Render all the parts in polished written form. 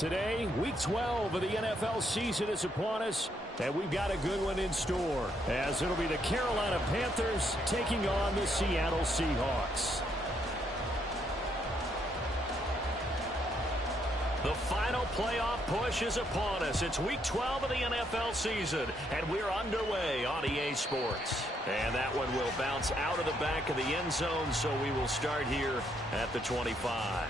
Today, Week 12 of the NFL season is upon us, and we've got a good one in store, as it'll be the Carolina Panthers taking on the Seattle Seahawks. The final playoff push is upon us. It's Week 12 of the NFL season, and we're underway on EA Sports. And that one will bounce out of the back of the end zone, so we will start here at the 25.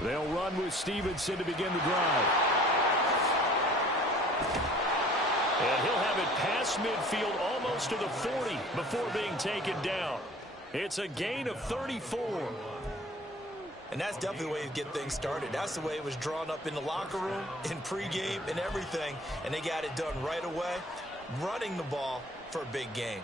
They'll run with Stevenson to begin the drive. And he'll have it past midfield almost to the 40 before being taken down. It's a gain of 34. And that's definitely the way you get things started. That's the way it was drawn up in the locker room, in pregame, and everything. And they got it done right away, running the ball for a big game.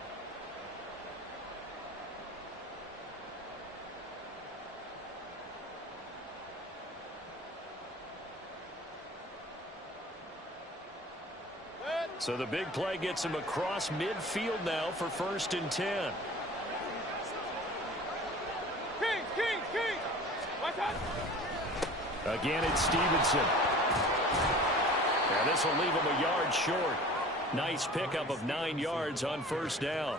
So the big play gets him across midfield now for 1st and 10. Again, it's Stevenson. And this will leave him a yard short. Nice pickup of 9 yards on 1st down.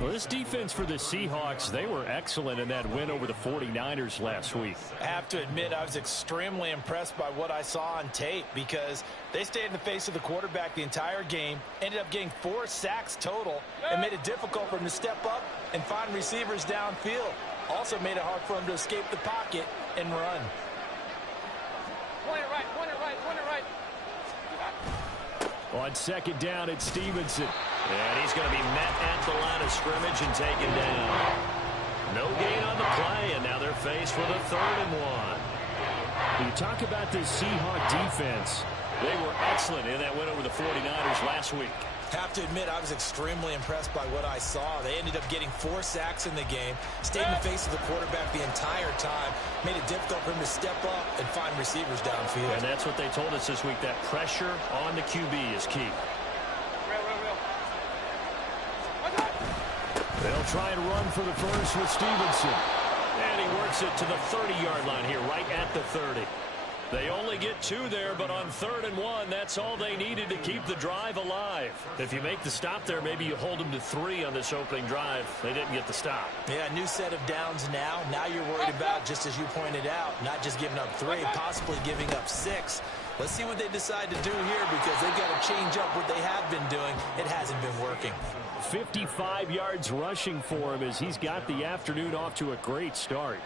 Well, this defense for the Seahawks, they were excellent in that win over the 49ers last week. I have to admit, I was extremely impressed by what I saw on tape because they stayed in the face of the quarterback the entire game, ended up getting 4 sacks total, and made it difficult for him to step up and find receivers downfield. Also made it hard for him to escape the pocket and run. Point it right, point it right, point it right. On 2nd down, it's Stevenson. And he's going to be met at the line of scrimmage and taken down. No gain on the play, and now they're faced with a 3rd and 1. You talk about this Seahawk defense. They were excellent in that win over the 49ers last week. Have to admit, I was extremely impressed by what I saw. They ended up getting 4 sacks in the game, stayed in the face of the quarterback the entire time, made it difficult for him to step up and find receivers downfield. And that's what they told us this week, that pressure on the QB is key. They'll try and run for the first with Stevenson. And he works it to the 30-yard line here, right at the 30. They only get 2 there, but on 3rd and 1, that's all they needed to keep the drive alive. If you make the stop there, maybe you hold them to 3 on this opening drive. They didn't get the stop. Yeah, new set of downs now. Now you're worried about, just as you pointed out, not just giving up 3, possibly giving up 6. Let's see what they decide to do here because they've got to change up what they have been doing. It hasn't been working. 55 yards rushing for him as he's got the afternoon off to a great start.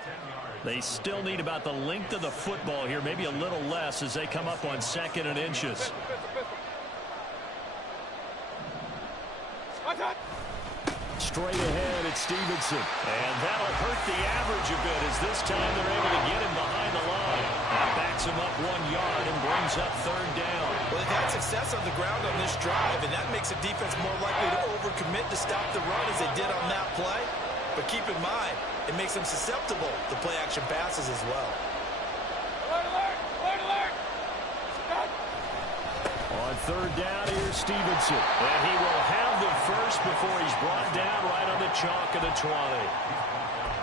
They still need about the length of the football here, maybe a little less as they come up on 2nd and inches. Straight ahead, it's Stevenson. And that'll hurt the average a bit as this time they're able to get him behind the line. That backs him up 1 yard and brings up 3rd down. Well, they've had success on the ground on this drive, and that makes the defense more likely to overcommit to stop the run as they did on that play. But keep in mind, it makes them susceptible to play-action passes as well. On 3rd down, here's Stevenson. And he will have the first before he's brought down right on the chalk of the 20.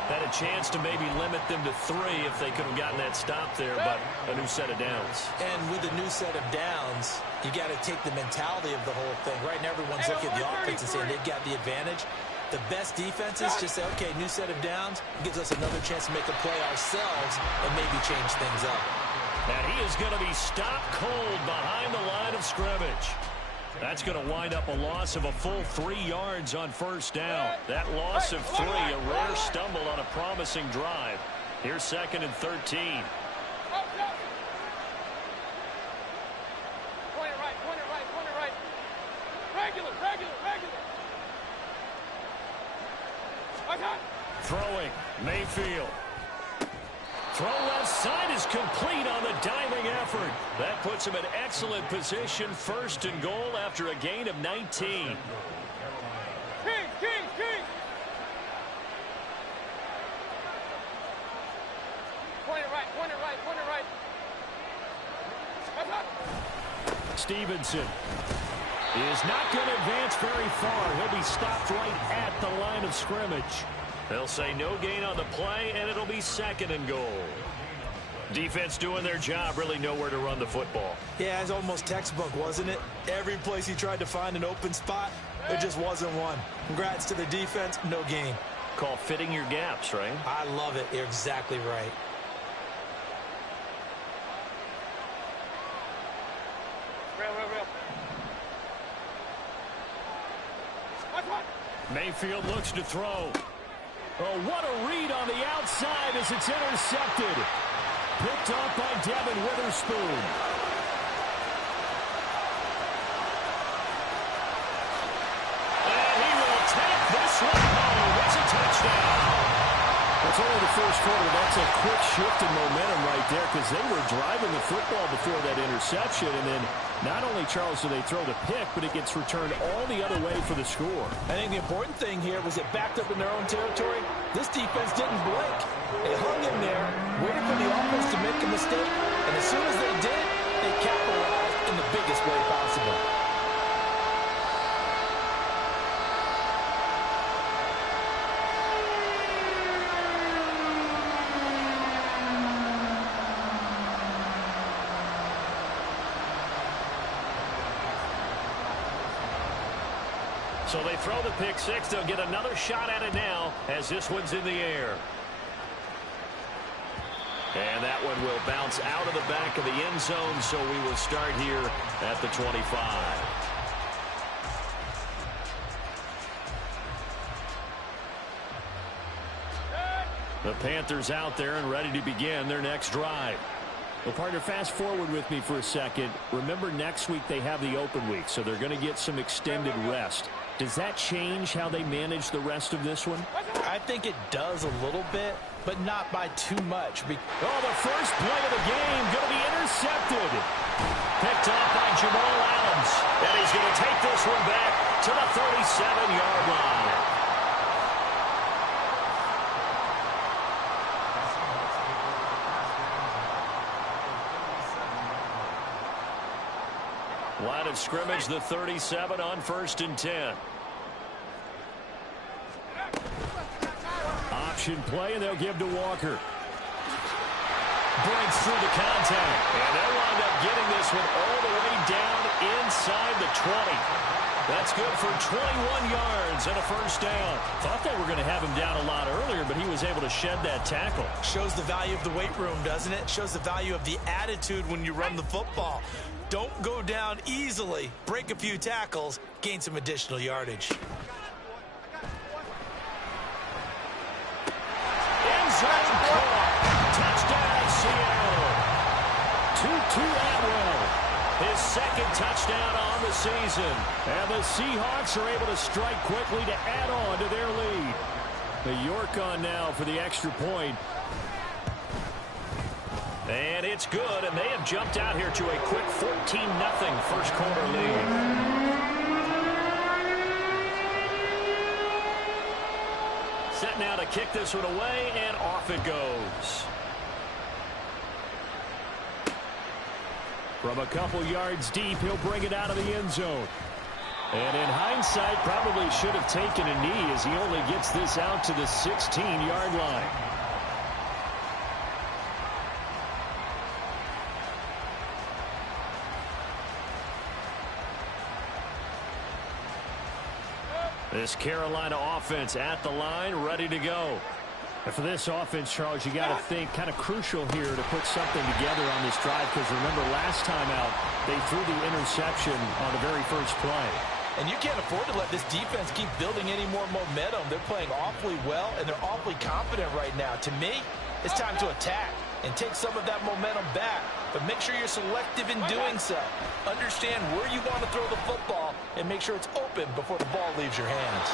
Had a chance to maybe limit them to 3 if they could have gotten that stop there, but a new set of downs. And with a new set of downs, you got to take the mentality of the whole thing. Right now, everyone's looking at the offense and saying they've got the advantage. The best defenses just say, okay, new set of downs, gives us another chance to make a play ourselves and maybe change things up. And he is going to be stopped cold behind the line of scrimmage. That's going to wind up a loss of a full 3 yards on 1st down. That loss of 3, a rare stumble on a promising drive. Here's 2nd and 13. Point it right, point it right, point it right. Regular. Throwing, Mayfield. Throw left side is complete on the diving effort. That puts him in excellent position, 1st and goal after a gain of 19. King. Stevenson is not going to advance very far. He'll be stopped right at the line of scrimmage. They'll say no gain on the play, and it'll be 2nd and goal. Defense doing their job, really nowhere to run the football. Yeah, it's almost textbook, wasn't it? Every place he tried to find an open spot, there just wasn't one. Congrats to the defense, no gain. Call fitting your gaps, right? I love it. You're exactly right. Real. Mayfield looks to throw. Oh, what a read on the outside as it's intercepted. Picked off by Devin Witherspoon. And he will take this one home. It's a touchdown. That's only the first quarter. That's a quick shift in momentum right there because they were driving the football before that interception. And then not only, Charles, do they throw the pick, but it gets returned all the other way for the score. I think the important thing here was it backed up in their own territory. This defense didn't blink. They hung in there, waited for the offense to make a mistake, and as soon as they did, they capitalized in the biggest way possible. So they throw the pick six. They'll get another shot at it now as this one's in the air. And that one will bounce out of the back of the end zone, so we will start here at the 25. The Panthers out there and ready to begin their next drive. Well, partner, fast forward with me for a second. Remember, next week they have the open week, so they're going to get some extended rest. Does that change how they manage the rest of this one? I think it does a little bit, but not by too much. Oh, the first play of the game going to be intercepted. Picked off by Jamal Adams. And he's going to take this one back to the 37-yard line. Line of scrimmage, the 37 on 1st and 10. Option play, and they'll give to Walker. Breaks through the contact. And they'll wind up getting this one all the way down inside the 20. That's good for 21 yards and a first down. Thought they were going to have him down a lot earlier, but he was able to shed that tackle. Shows the value of the weight room, doesn't it? Shows the value of the attitude when you run the football. Don't go down easily. Break a few tackles. Gain some additional yardage. End zone caught. Touchdown, Seattle. Tutu Atwell. His second touchdown on the season. And the Seahawks are able to strike quickly to add on to their lead. The York on now for the extra point. And it's good, and they have jumped out here to a quick 14-0 first quarter lead. Set now to kick this one away, and off it goes. From a couple yards deep, he'll bring it out of the end zone. And in hindsight, probably should have taken a knee as he only gets this out to the 16-yard line. This Carolina offense at the line, ready to go. And for this offense, Charles, you got to think kind of crucial here to put something together on this drive, because remember last time out, they threw the interception on the very first play. And you can't afford to let this defense keep building any more momentum. They're playing awfully well, and they're awfully confident right now. To me, it's time to attack and take some of that momentum back. But make sure you're selective in doing so. Understand where you want to throw the football and make sure it's open before the ball leaves your hands.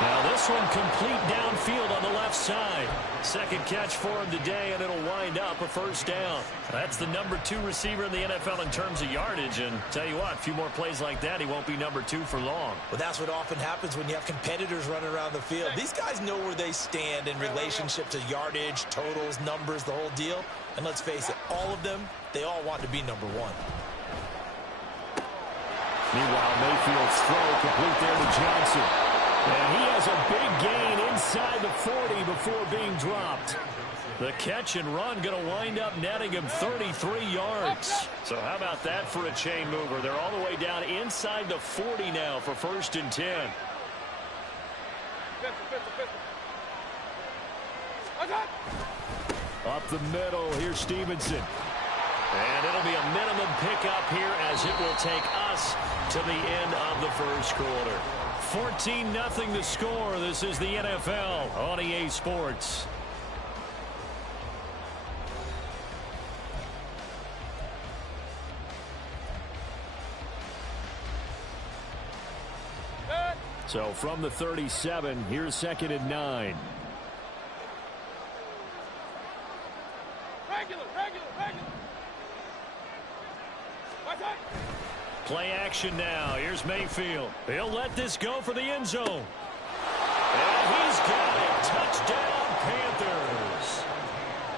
Now this one complete downfield on the left side. Second catch for him today, and it'll wind up a first down. That's the #2 receiver in the NFL in terms of yardage. And tell you what, a few more plays like that, he won't be #2 for long. Well, that's what often happens when you have competitors running around the field. These guys know where they stand in relationship to yardage, totals, numbers, the whole deal. And let's face it, all of them, they all want to be #1. Meanwhile, Mayfield's throw complete there to Johnson. And he has a big gain inside the 40 before being dropped. The catch and run going to wind up netting him 33 yards. So how about that for a chain mover? They're all the way down inside the 40 now for 1st and 10. Up the middle, here's Stevenson. And it'll be a minimum pickup here as it will take us to the end of the first quarter. 14-0 the score. This is the NFL on EA Sports. So from the 37, here's 2nd and 9. Play action now. Here's Mayfield. He'll let this go for the end zone. And he's got it. Touchdown, Panthers.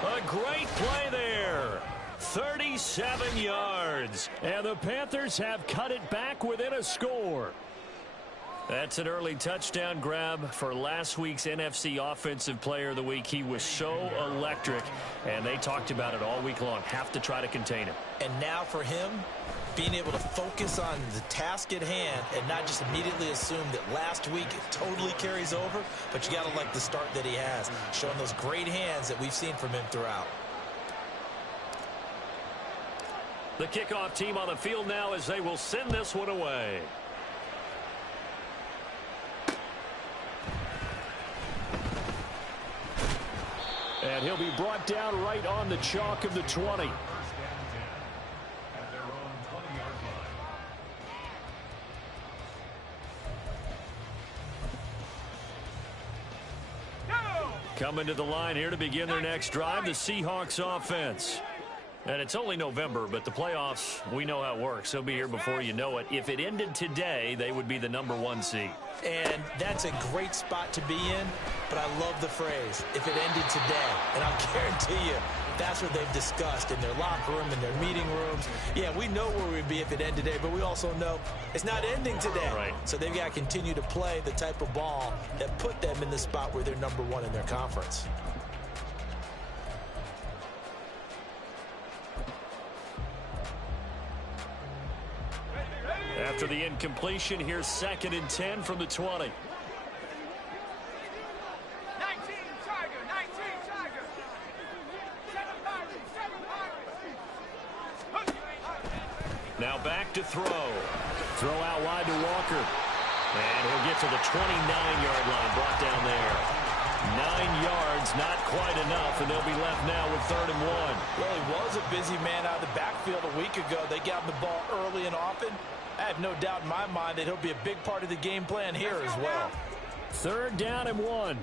A great play there. 37 yards. And the Panthers have cut it back within a score. That's an early touchdown grab for last week's NFC Offensive Player of the Week. He was so electric, and they talked about it all week long. Have to try to contain him. And now for him, being able to focus on the task at hand and not just immediately assume that last week it totally carries over, but you got to like the start that he has, showing those great hands that we've seen from him throughout. The kickoff team on the field now as they will send this one away. And he'll be brought down right on the chalk of the 20. Coming to the line here to begin their next drive, the Seahawks offense. And it's only November, but the playoffs, we know how it works. They'll be here before you know it. If it ended today, they would be the #1 seed. And that's a great spot to be in, but I love the phrase, if it ended today. And I'll guarantee you, that's what they've discussed in their locker room, in their meeting rooms. Yeah, we know where we'd be if it ended today, but we also know it's not ending today. Right. So they've got to continue to play the type of ball that put them in the spot where they're #1 in their conference. After the incompletion, here's 2nd and 10 from the 20. Now back to throw. Throw out wide to Walker. And he'll get to the 29-yard line, brought down there. 9 yards, not quite enough, and they'll be left now with 3rd and 1. Well, he was a busy man out of the backfield a week ago. They got him the ball early and often. I have no doubt in my mind that he'll be a big part of the game plan here as well. 3rd down and 1.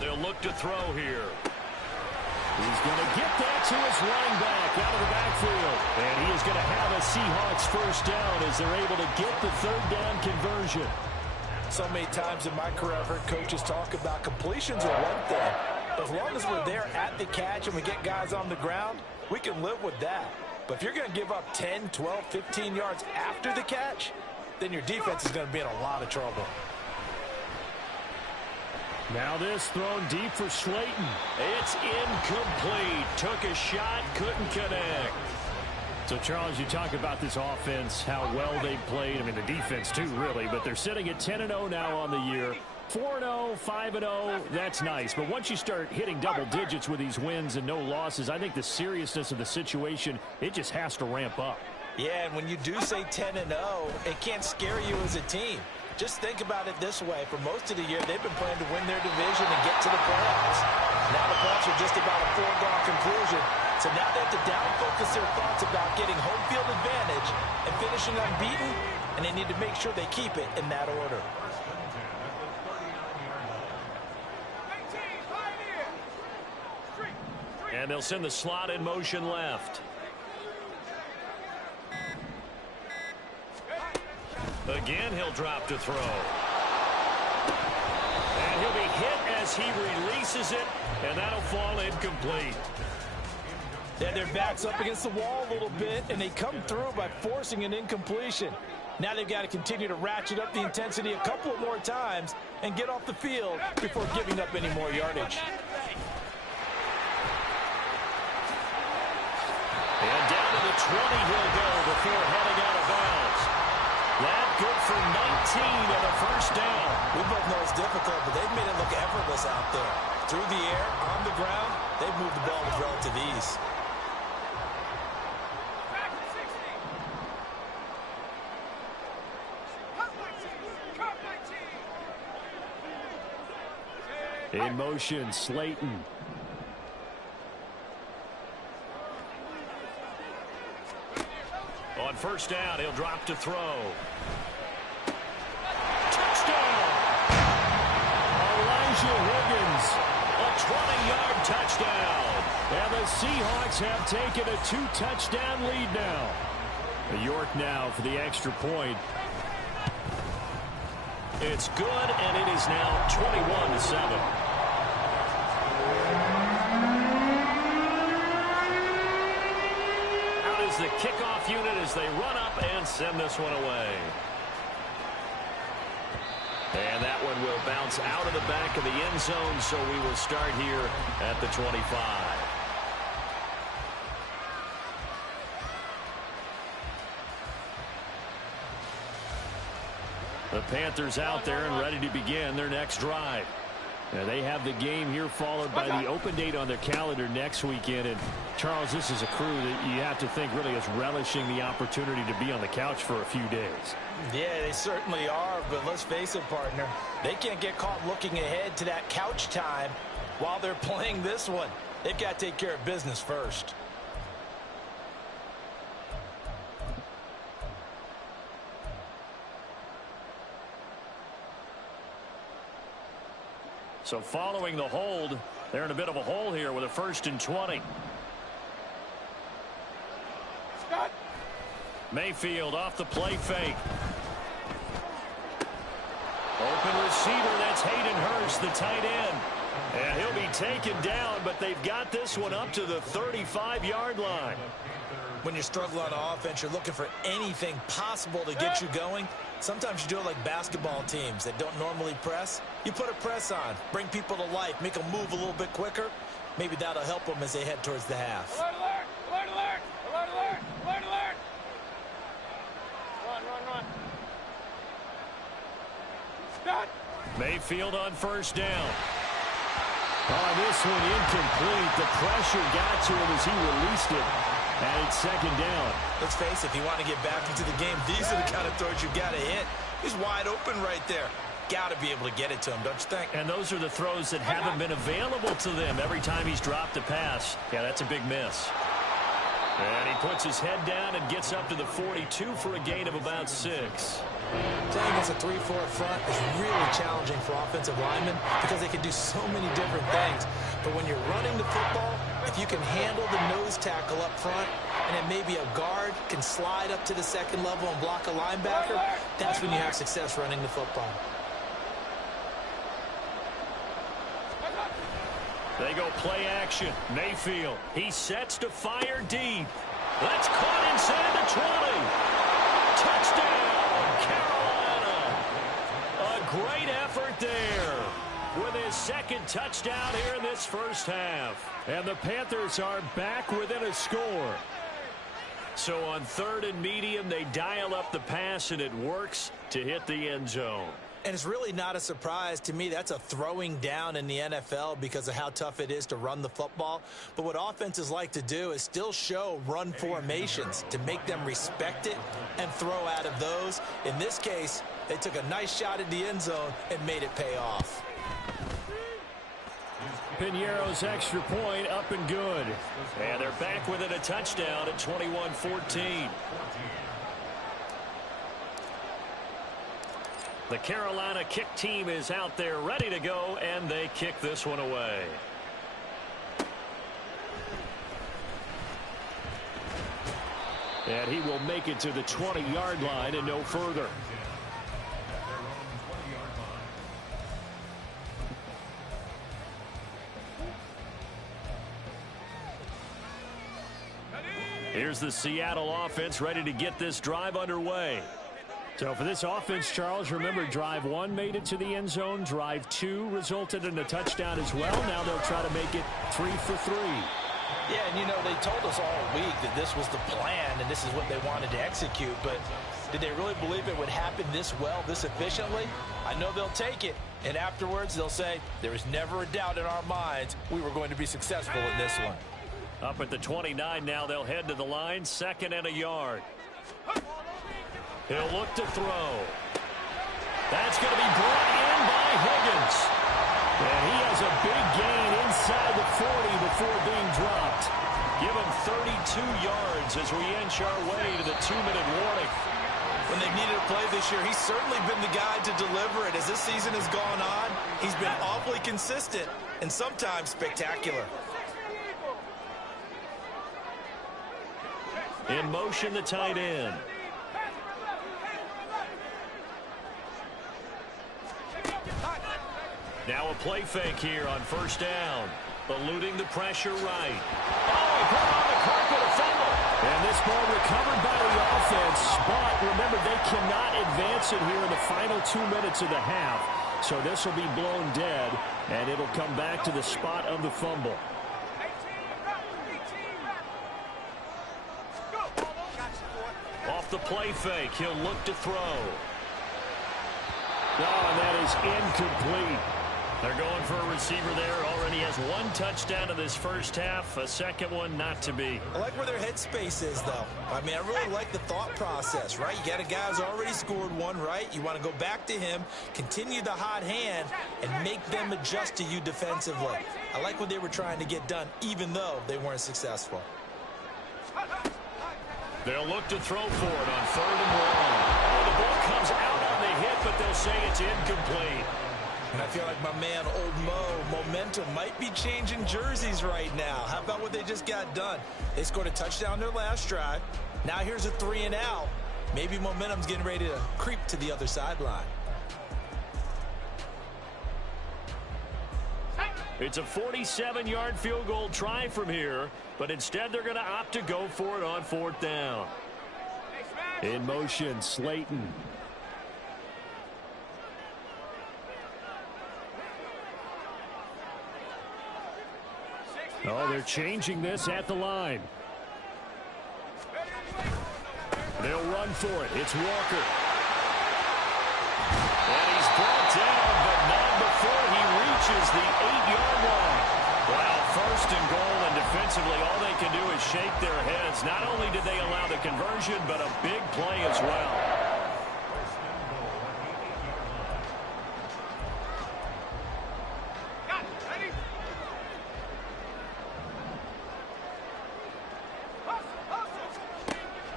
They'll look to throw here. He's going to get that to his running back out of the backfield. And he is going to have a Seahawks 1st down as they're able to get the 3rd down conversion. So many times in my career I've heard coaches talk about completions are one thing. As long as we're there at the catch and we get guys on the ground, we can live with that. But if you're going to give up 10, 12, 15 yards after the catch, then your defense is going to be in a lot of trouble. Now this thrown deep for Slayton. It's incomplete. Took a shot, couldn't connect. So, Charles, you talk about this offense, how well they played. I mean, the defense, too, really. But they're sitting at 10-0 now on the year. 4-0, 5-0, that's nice. But once you start hitting double digits with these wins and no losses, I think the seriousness of the situation, it just has to ramp up. Yeah, and when you do say 10-0, it can't scare you as a team. Just think about it this way. For most of the year, they've been playing to win their division and get to the playoffs. Now the playoffs are just about a foregone conclusion. So now they have to down-focus their thoughts about getting home field advantage and finishing unbeaten, and they need to make sure they keep it in that order. And they'll send the slot in motion left. Again, he'll drop to throw. And he'll be hit as he releases it, and that'll fall incomplete. They had their backs up against the wall a little bit, and they come through by forcing an incompletion. Now they've got to continue to ratchet up the intensity a couple of more times and get off the field before giving up any more yardage. And down to the 20 he'll go before heading out of bounds. That good for 19 and a first down. We both know it's difficult, but they've made it look effortless out there. Through the air, on the ground, they've moved the ball with relative ease. In motion, Slayton. On first down, he'll drop to throw. Touchdown! Elijah Higgins, a 20-yard touchdown. And the Seahawks have taken a 2-touchdown lead now. York now for the extra point. It's good, and it is now 21-7. Out is the kickoff unit as they run up and send this one away. And that one will bounce out of the back of the end zone, so we will start here at the 25. The Panthers out there and ready to begin their next drive. Now they have the game here followed by the open date on their calendar next weekend. And Charles, this is a crew that you have to think really is relishing the opportunity to be on the couch for a few days. Yeah, they certainly are, but let's face it, partner. They can't get caught looking ahead to that couch time while they're playing this one. They've got to take care of business first. So following the hold, they're in a bit of a hole here with a 1st and 20. Scott. Mayfield off the play fake. Open receiver, that's Hayden Hurst, the tight end. And he'll be taken down, but they've got this one up to the 35-yard line. When you struggle on offense, you're looking for anything possible to get you going. Sometimes you do it like basketball teams that don't normally press. You put a press on, bring people to life, make them move a little bit quicker. Maybe that'll help them as they head towards the half. Alert, alert, alert, alert, alert, alert, alert, alert. Run, run, run. Scott. Mayfield on first down. Oh, this one incomplete. The pressure got to him as he released it. And it's 2nd down. Let's face it, if you want to get back into the game, these are the kind of throws you've got to hit. He's wide open right there. Got to be able to get it to him, don't you think? And those are the throws that haven't been available to them every time he's dropped a pass. Yeah, that's a big miss. And he puts his head down and gets up to the 42 for a gain of about 6. Playing against a 3-4 front is really challenging for offensive linemen because they can do so many different things. But when you're running the football, if you can handle the nose tackle up front and then maybe a guard can slide up to the 2nd level and block a linebacker, that's when you have success running the football. They go play action. Mayfield, he sets to fire deep. That's caught inside the 20. Touchdown, Carolina. A great effort there with his 2nd touchdown here in this first half. And the Panthers are back within a score. So on 3rd and medium, they dial up the pass, and it works to hit the end zone. And it's really not a surprise to me. That's a throwing down in the NFL because of how tough it is to run the football. But what offenses like to do is still show run formations to make them respect it and throw out of those. In this case, they took a nice shot at the end zone and made it pay off. Piñeiro's extra point up and good. And they're back within a touchdown at 21-14. The Carolina kick team is out there ready to go, and they kick this one away. And he will make it to the 20-yard line and no further. Here's the Seattle offense ready to get this drive underway. So for this offense, Charles, remember, drive 1 made it to the end zone. Drive 2 resulted in a touchdown as well. Now they'll try to make it 3 for 3. Yeah, and, you know, they told us all week that this was the plan and this is what they wanted to execute. But did they really believe it would happen this well, this efficiently? I know they'll take it. And afterwards, they'll say, there was never a doubt in our minds we were going to be successful in this one. Up at the 29 now, they'll head to the line. 2nd and a yard. He'll look to throw. That's going to be brought in by Higgins. And he has a big gain inside the 40 before being dropped. Give him 32 yards as we inch our way to the 2-minute warning. When they've needed a play this year, he's certainly been the guy to deliver it. As this season has gone on, he's been awfully consistent and sometimes spectacular. In motion, the tight end. Now a play fake here on 1st down. Eluding the pressure right. Oh, he put on the carpet, a fumble. And this ball recovered by the offense. But remember, they cannot advance it here in the final 2 minutes of the half. So this will be blown dead, and it'll come back to the spot of the fumble. Off the play fake, he'll look to throw. Oh, and that is incomplete. They're going for a receiver there. Already has 1 touchdown in this first half. A second one not to be. I like where their headspace is, though. I mean, I really like the thought process, right? You got a guy who's already scored 1, right? You want to go back to him, continue the hot hand, and make them adjust to you defensively. I like what they were trying to get done, even though they weren't successful. They'll look to throw for it on 3rd and 1. Oh, the ball comes out on the hit, but they'll say it's incomplete. And I feel like my man, Old Mo, momentum might be changing jerseys right now. How about what they just got done? They scored a touchdown their last drive. Now here's a 3 and out. Maybe momentum's getting ready to creep to the other sideline. It's a 47-yard field goal try from here, but instead they're going to opt to go for it on 4th down. In motion, Slayton. Oh, they're changing this at the line. They'll run for it. It's Walker. And he's brought down, but not before he reaches the 8-yard line. Wow, 1st and goal, and defensively all they can do is shake their heads. Not only did they allow the conversion, but a big play as well.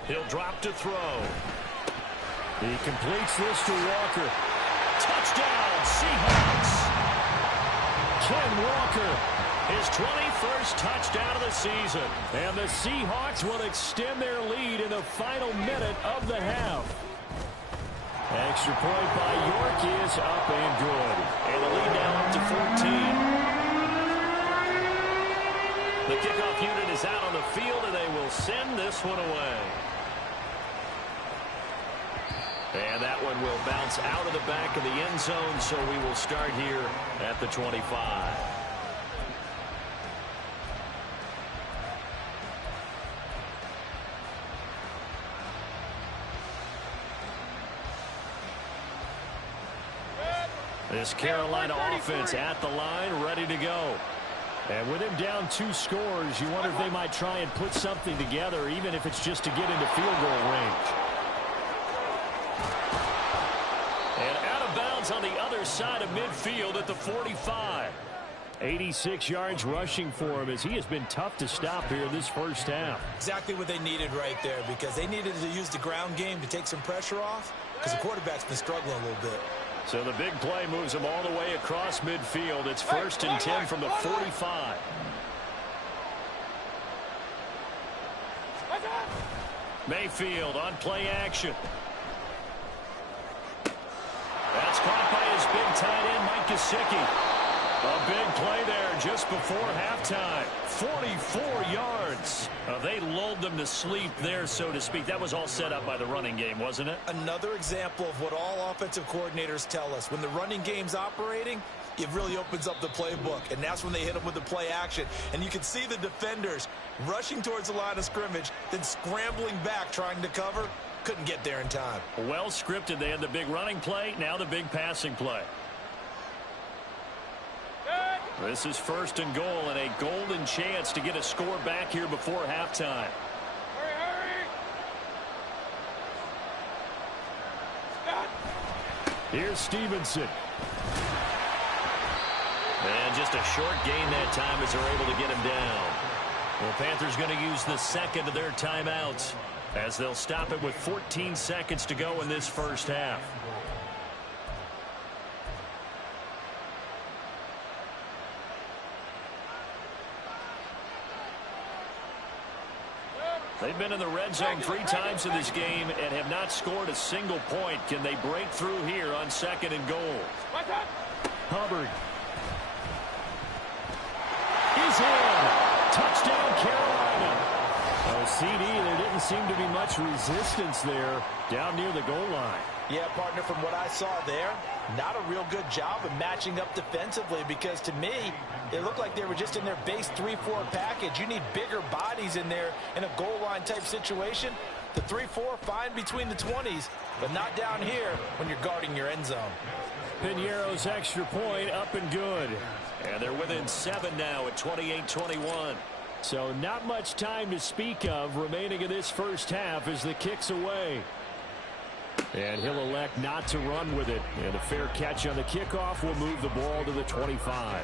He'll drop to throw. He completes this to Walker. Touchdown, Seahawks. Ken Walker. His 21st touchdown of the season. And the Seahawks will extend their lead in the final minute of the half. Extra point by York is up and good. And the lead now up to 14. The kickoff unit is out on the field, and they will send this one away. And that one will bounce out of the back of the end zone, so we will start here at the 25. This Carolina offense at the line, ready to go. And with him down 2 scores, you wonder if they might try and put something together, even if it's just to get into field goal range. And out of bounds on the other side of midfield at the 45. 86 yards rushing for him, as he has been tough to stop here this first half. Exactly what they needed right there, because they needed to use the ground game to take some pressure off, because the quarterback's been struggling a little bit. So the big play moves them all the way across midfield. It's 1st and 10 from the 45. Mayfield on play action. That's caught by his big tight end, Mike Gesicki. A big play there just before halftime. 44 yards. They lulled them to sleep there, so to speak. That was all set up by the running game, wasn't it? Another example of what all offensive coordinators tell us. When the running game's operating, it really opens up the playbook, and that's when they hit them with the play action. And you can see the defenders rushing towards the line of scrimmage, then scrambling back trying to cover. Couldn't get there in time. Well scripted. They had the big running play, now the big passing play. This is 1st and goal, and a golden chance to get a score back here before halftime. Hurry, hurry! Here's Stevenson. And just a short gain that time as they're able to get him down. Well, Panthers going to use the second of their timeouts as they'll stop it with 14 seconds to go in this first half. They've been in the red zone 3 times in this game and have not scored a single point. Can they break through here on 2nd and goal? Hubbard. He's in. Touchdown, Carolina. Oh, CD, there didn't seem to be much resistance there down near the goal line. Yeah, partner, from what I saw there, not a real good job of matching up defensively, because to me, it looked like they were just in their base 3-4 package. You need bigger bodies in there in a goal line type situation. The 3-4, fine between the 20s, but not down here when you're guarding your end zone. Piñeiro's extra point up and good. And they're within 7 now at 28-21. So not much time to speak of remaining in this first half as the kick's away. And he'll elect not to run with it. And a fair catch on the kickoff will move the ball to the 25.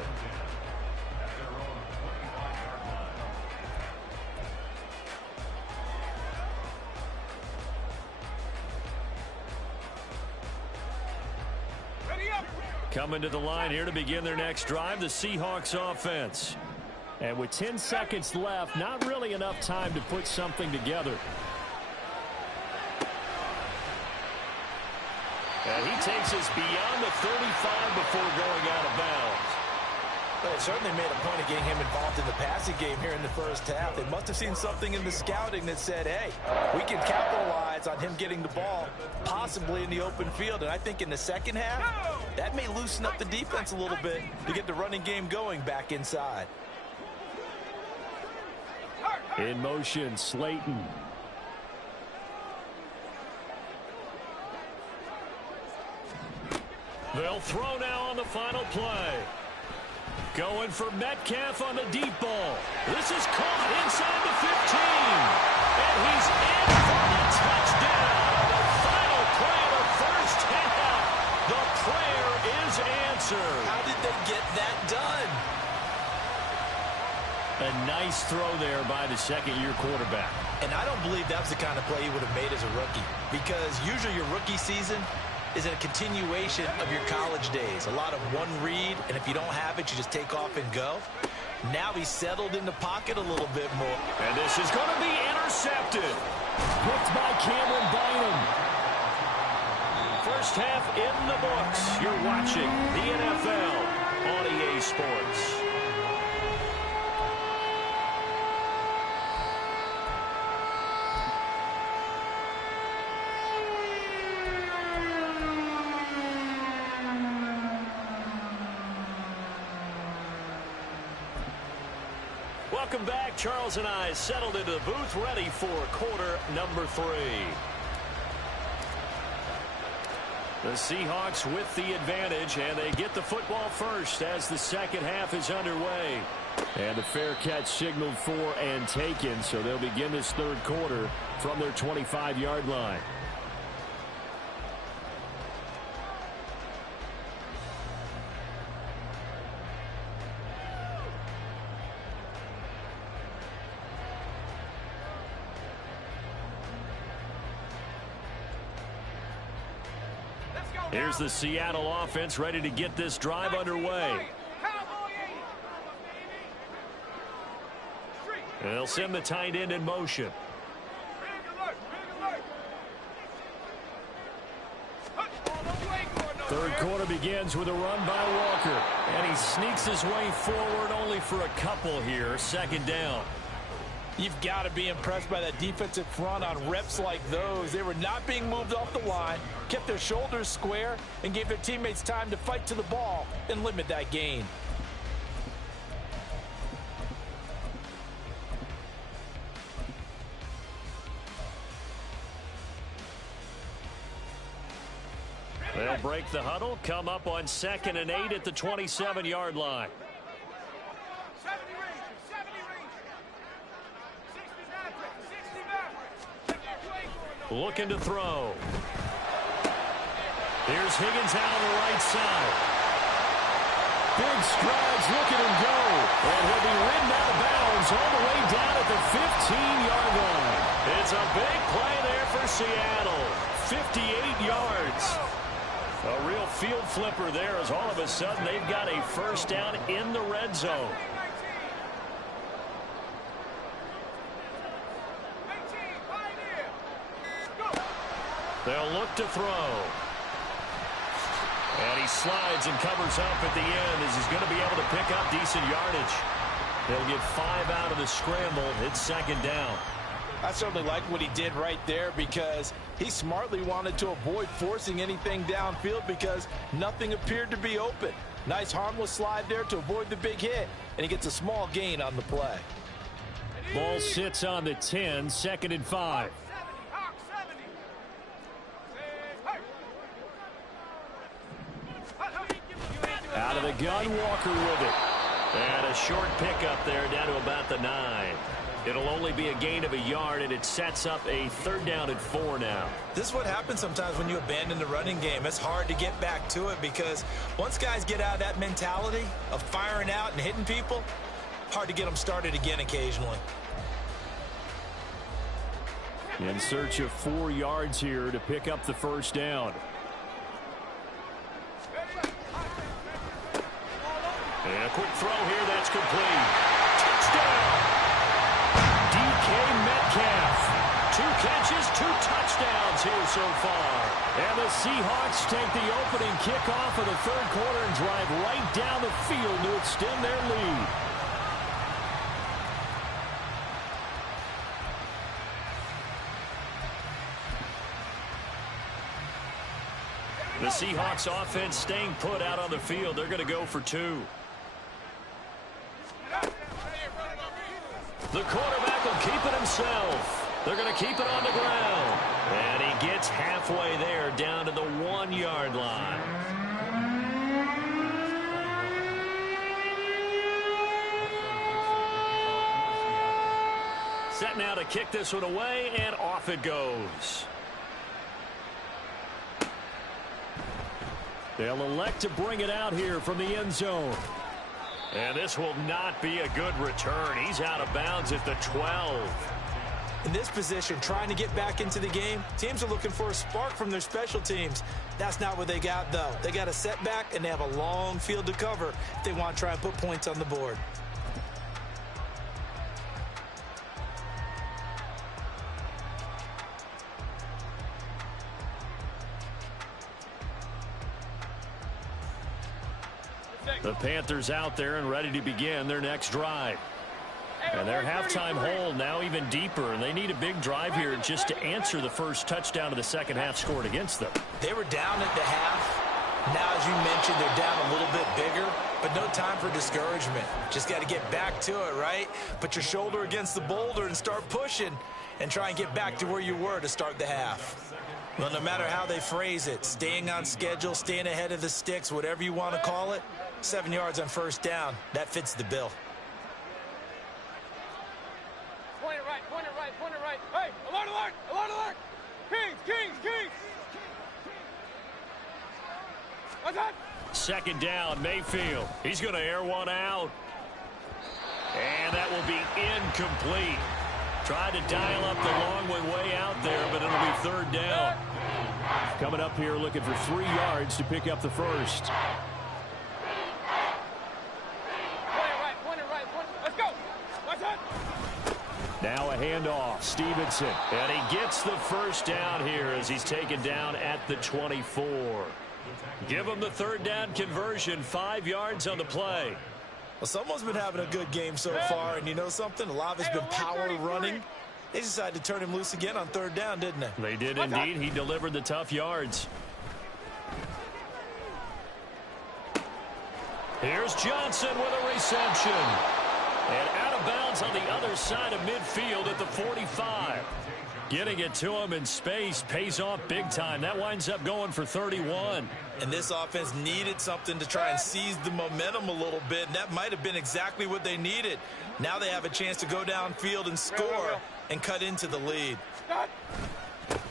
Coming to the line here to begin their next drive, the Seahawks offense. And with 10 seconds left, not really enough time to put something together. And he takes us beyond the 35 before going out of bounds. Well, they certainly made a point of getting him involved in the passing game here in the first half. They must have seen something in the scouting that said, hey, we can capitalize on him getting the ball, possibly in the open field. And I think in the second half, that may loosen up the defense a little bit to get the running game going back inside. In motion, Slayton. They'll throw now on the final play. Going for Metcalf on the deep ball. This is caught inside the 15. And he's in for the touchdown. The final play of the first half. The prayer is answered. How did they get that done? A nice throw there by the second-year quarterback. And I don't believe that was the kind of play he would have made as a rookie, because usually your rookie season is a continuation of your college days. A lot of one read, and if you don't have it, you just take off and go. Now he's settled in the pocket a little bit more. And this is going to be intercepted. Picked by Cameron Bynum. First half in the books. You're watching the NFL on EA Sports. Welcome back. Charles and I settled into the booth, ready for quarter number 3. The Seahawks with the advantage, and they get the football first as the second half is underway. And a fair catch signaled for and taken, so they'll begin this third quarter from their 25-yard line. Here's the Seattle offense ready to get this drive underway. They'll send the tight end in motion. Third quarter begins with a run by Walker. And he sneaks his way forward only for a couple here. Second down. You've got to be impressed by that defensive front on reps like those. They were not being moved off the line, kept their shoulders square, and gave their teammates time to fight to the ball and limit that gain. They'll break the huddle, come up on 2nd and 8 at the 27-yard line. Looking to throw. Here's Higgins out on the right side. Big strides, look at him go. And he'll be ridden out of bounds all the way down at the 15-yard line. It's a big play there for Seattle. 58 yards. A real field flipper there as all of a sudden they've got a first down in the red zone. They'll look to throw. And he slides and covers up at the end as he's going to be able to pick up decent yardage. He'll get 5 out of the scramble. It's second down. I certainly like what he did right there because he smartly wanted to avoid forcing anything downfield because nothing appeared to be open. Nice harmless slide there to avoid the big hit, and he gets a small gain on the play. Ball sits on the 10, 2nd and 5. Out of the gun, Walker with it. And a short pickup there down to about the 9. It'll only be a gain of a yard, and it sets up a 3rd down and 4 now. This is what happens sometimes when you abandon the running game. It's hard to get back to it because once guys get out of that mentality of firing out and hitting people, hard to get them started again occasionally. In search of 4 yards here to pick up the first down. And a quick throw here, that's complete. Touchdown! DK Metcalf. 2 catches, 2 touchdowns here so far. And the Seahawks take the opening kickoff of the 3rd quarter and drive right down the field to extend their lead. The Seahawks offense staying put out on the field. They're going to go for 2. The quarterback will keep it himself. They're going to keep it on the ground. And he gets halfway there down to the 1-yard line. Set now to kick this one away, and off it goes. They'll elect to bring it out here from the end zone. And this will not be a good return. He's out of bounds at the 12. In this position, trying to get back into the game, teams are looking for a spark from their special teams. That's not what they got, though. They got a setback, and they have a long field to cover if they want to try and put points on the board. The Panthers out there and ready to begin their next drive. And their halftime hole now even deeper, and they need a big drive here just to answer the first touchdown of the second half scored against them. They were down at the half. Now, as you mentioned, they're down a little bit bigger, but no time for discouragement. Just got to get back to it, right? Put your shoulder against the boulder and start pushing and try and get back to where you were to start the half. Well, no matter how they phrase it, staying on schedule, staying ahead of the sticks, whatever you want to call it, 7 yards on first down, that fits the bill. Point it right, point it right, point it right. Hey, alert, alert, alert, alert. Kings, Kings, Kings. What's that? Second down, Mayfield. He's going to air one out. And that will be incomplete. Tried to dial up the long one way out there, but it'll be 3rd down. Coming up here looking for 3 yards to pick up the first. Now a handoff. Stevenson. And he gets the first down here as he's taken down at the 24. Give them the third down conversion, 5 yards on the play. Well, someone's been having a good game so far, and you know something? A lot of it's been power running. They decided to turn him loose again on third down, didn't they? They did indeed. He delivered the tough yards. Here's Johnson with a reception. And out of bounds on the other side of midfield at the 45. Getting it to him in space pays off big time. That winds up going for 31. And this offense needed something to try and seize the momentum a little bit, and that might have been exactly what they needed. Now they have a chance to go downfield and score and cut into the lead.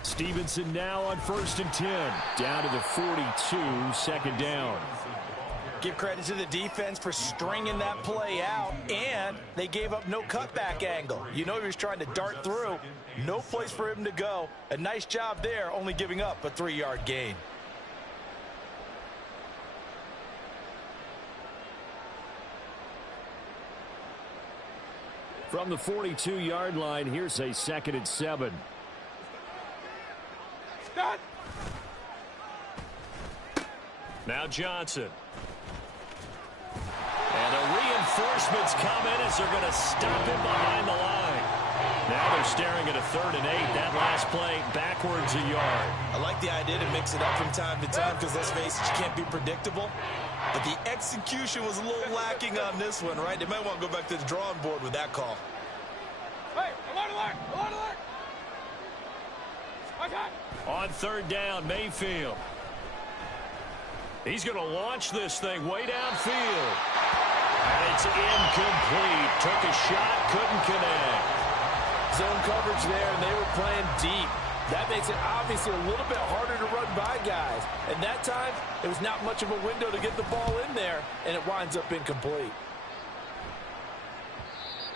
Stevenson now on 1st and 10. Down to the 42, second down. Give credit to the defense for stringing that play out, and they gave up no cutback angle. You know he was trying to dart through. No place for him to go. A nice job there, only giving up a 3-yard gain. From the 42-yard line, here's a 2nd and 7. Stop. Now Johnson. And the reinforcements come in as they're going to stop him behind the line. Now they're staring at a 3rd and 8. That last play backwards a yard. I like the idea to mix it up from time to time because, let's face it, you can't be predictable. But the execution was a little lacking on this one, right? They might want to go back to the drawing board with that call. Hey, alert, alert, alert, alert. Okay. On 3rd down, Mayfield. He's going to launch this thing way downfield. And it's incomplete. Took a shot, couldn't connect. Zone coverage there, and they were playing deep. That makes it obviously a little bit harder to run by guys. And that time, it was not much of a window to get the ball in there, and it winds up incomplete.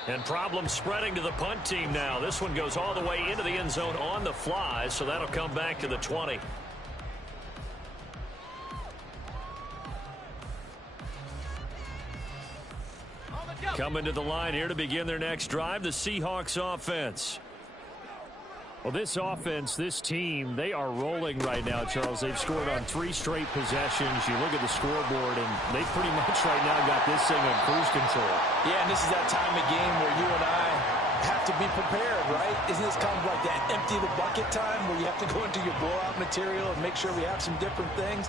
And problems spreading to the punt team now. This one goes all the way into the end zone on the fly, so that'll come back to the 20. Coming to the line here to begin their next drive, the Seahawks offense. Well, this offense, this team, they are rolling right now, Charles. They've scored on 3 straight possessions. You look at the scoreboard, and they pretty much right now got this thing on cruise control. Yeah, and this is that time of game where you and I have to be prepared, right? Isn't this kind of like that empty the bucket time where you have to go into your blowout material and make sure we have some different things?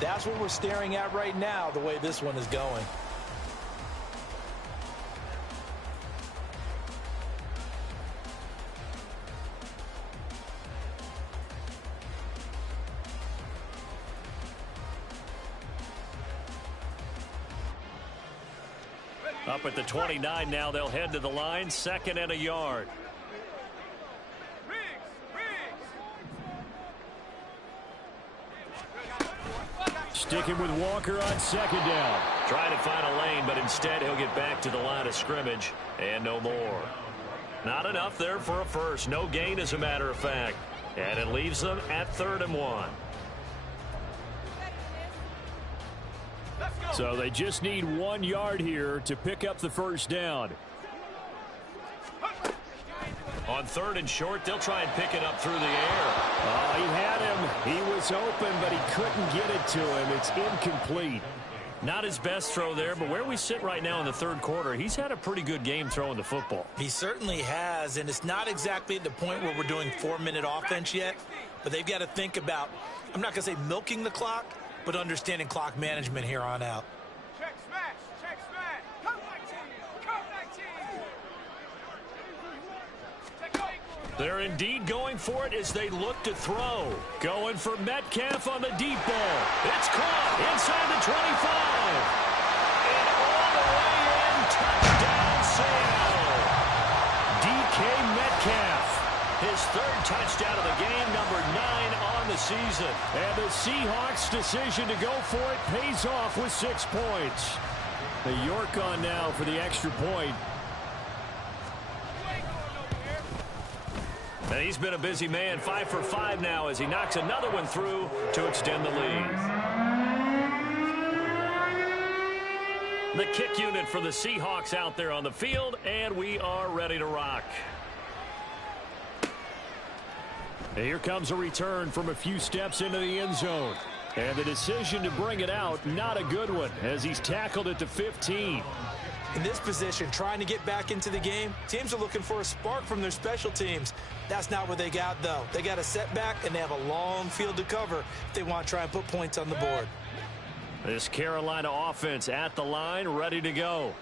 That's what we're staring at right now, the way this one is going. Up at the 29 now, they'll head to the line, 2nd and a yard. Sticking with Walker on 2nd down. Trying to find a lane, but instead he'll get back to the line of scrimmage and no more. Not enough there for a first. No gain, as a matter of fact. And it leaves them at 3rd and 1. So they just need 1 yard here to pick up the first down. On 3rd and short, they'll try and pick it up through the air. Oh, he had him. He was open, but he couldn't get it to him. It's incomplete. Not his best throw there, but where we sit right now in the 3rd quarter, he's had a pretty good game throwing the football. He certainly has, and it's not exactly at the point where we're doing 4-minute offense yet, but they've got to think about, I'm not going to say milking the clock, but understanding clock management here on out. Check smash, check smash. Come back team, come back team. They're indeed going for it as they look to throw. Going for Metcalf on the deep ball. It's caught inside the 25. And all the way in, touchdown Seattle. DK Metcalf. His 3rd touchdown of the game, number 9 on the season. And the Seahawks' decision to go for it pays off with 6 points. The York on now for the extra point. And he's been a busy man, 5 for 5 now as he knocks another one through to extend the lead. The kick unit for the Seahawks out there on the field, and we are ready to rock. And here comes a return from a few steps into the end zone. And the decision to bring it out, not a good one, as he's tackled at the 15. In this position, trying to get back into the game, teams are looking for a spark from their special teams. That's not what they got, though. They got a setback, and they have a long field to cover if they want to try and put points on the board. This Carolina offense at the line, ready to go.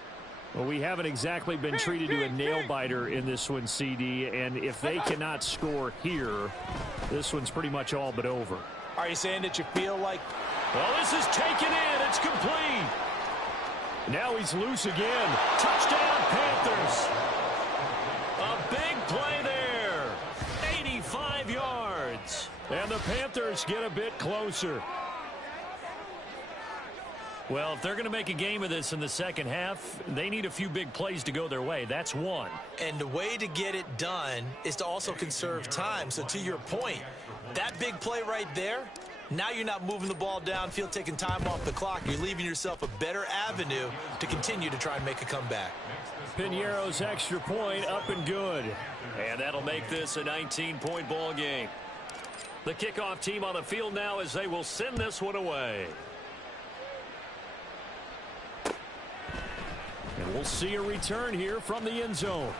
Well, we haven't exactly been treated to a nail-biter in this one, CD, and if they cannot score here, this one's pretty much all but over. Are you saying that you feel like... Well, this is taken in. It's complete. Now he's loose again. Touchdown, Panthers. A big play there. 85 yards. And the Panthers get a bit closer. Well, if they're going to make a game of this in the second half, they need a few big plays to go their way. That's one. And the way to get it done is to also conserve time. So to your point, that big play right there, now you're not moving the ball downfield, taking time off the clock. You're leaving yourself a better avenue to continue to try and make a comeback. Piñeiro's extra point up and good. And that'll make this a 19-point ball game. The kickoff team on the field now as they will send this one away. And we'll see a return here from the end zone.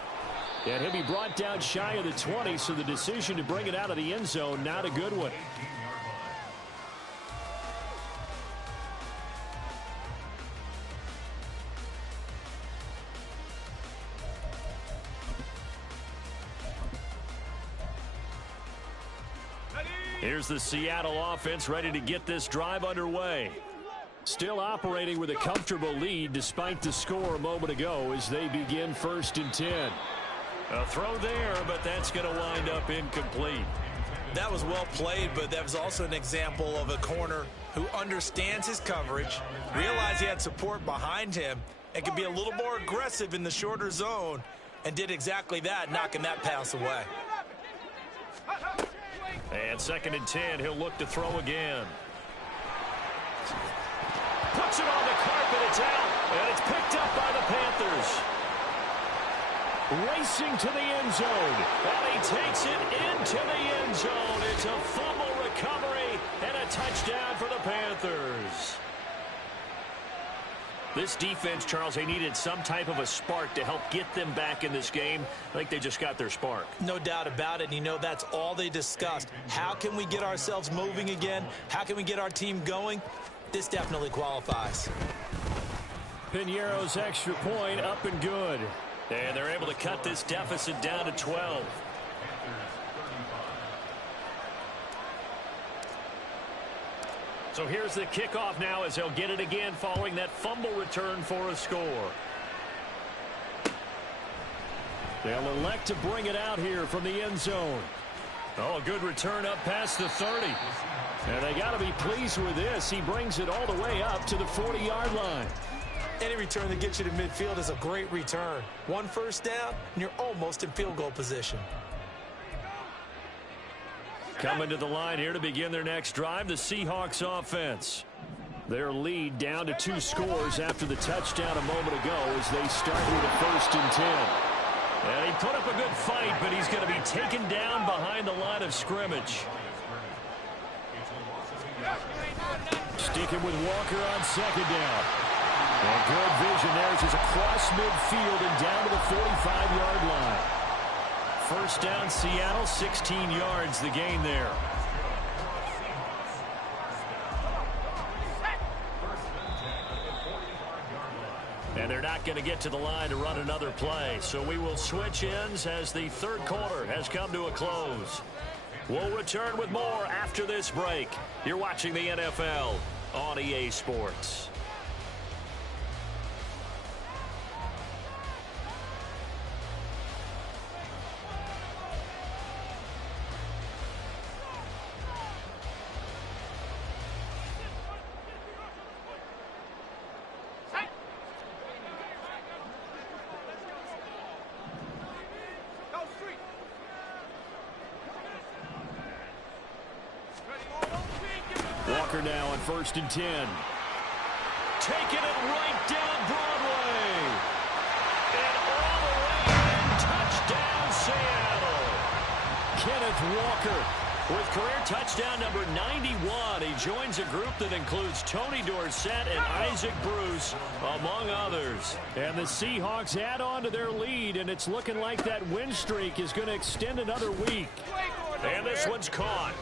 And he'll be brought down shy of the 20, so the decision to bring it out of the end zone, not a good one. Here's the Seattle offense ready to get this drive underway. Still operating with a comfortable lead despite the score a moment ago as they begin 1st and 10. A throw there, but that's going to wind up incomplete. That was well played, but that was also an example of a corner who understands his coverage, realized he had support behind him, and could be a little more aggressive in the shorter zone, and did exactly that, knocking that pass away. And 2nd and 10, he'll look to throw again. Puts it on the carpet, it's out, and it's picked up by the Panthers. Racing to the end zone. And he takes it into the end zone. It's a fumble recovery and a touchdown for the Panthers. This defense, Charles, they needed some type of a spark to help get them back in this game. I think they just got their spark. No doubt about it. And you know, that's all they discussed. How can we get ourselves moving again? How can we get our team going? This definitely qualifies. Piñeiro's extra point up and good. And they're able to cut this deficit down to 12. So here's the kickoff now as they'll get it again following that fumble return for a score. They'll elect to bring it out here from the end zone. Oh, a good return up past the 30. And they got to be pleased with this. He brings it all the way up to the 40-yard line. Any return that gets you to midfield is a great return. 1 first down, and you're almost in field goal position. Coming to the line here to begin their next drive, the Seahawks offense. Their lead down to 2 scores after the touchdown a moment ago as they start with a 1st and 10. And he put up a good fight, but he's going to be taken down behind the line of scrimmage. Sticking with Walker on 2nd down. And good vision there as he's across midfield and down to the 45-yard line. First down, Seattle, 16 yards the gain there. And they're not going to get to the line to run another play. So we will switch ends as the 3rd quarter has come to a close. We'll return with more after this break. You're watching the NFL on EA Sports. Walker now on 1st and 10. Taking it right down Broadway. And all the way in. Touchdown, Seattle. Kenneth Walker With career touchdown number 91, he joins a group that includes Tony Dorsett and Isaac Bruce, among others. And the Seahawks add on to their lead, and it's looking like that win streak is going to extend another week. And this one's caught.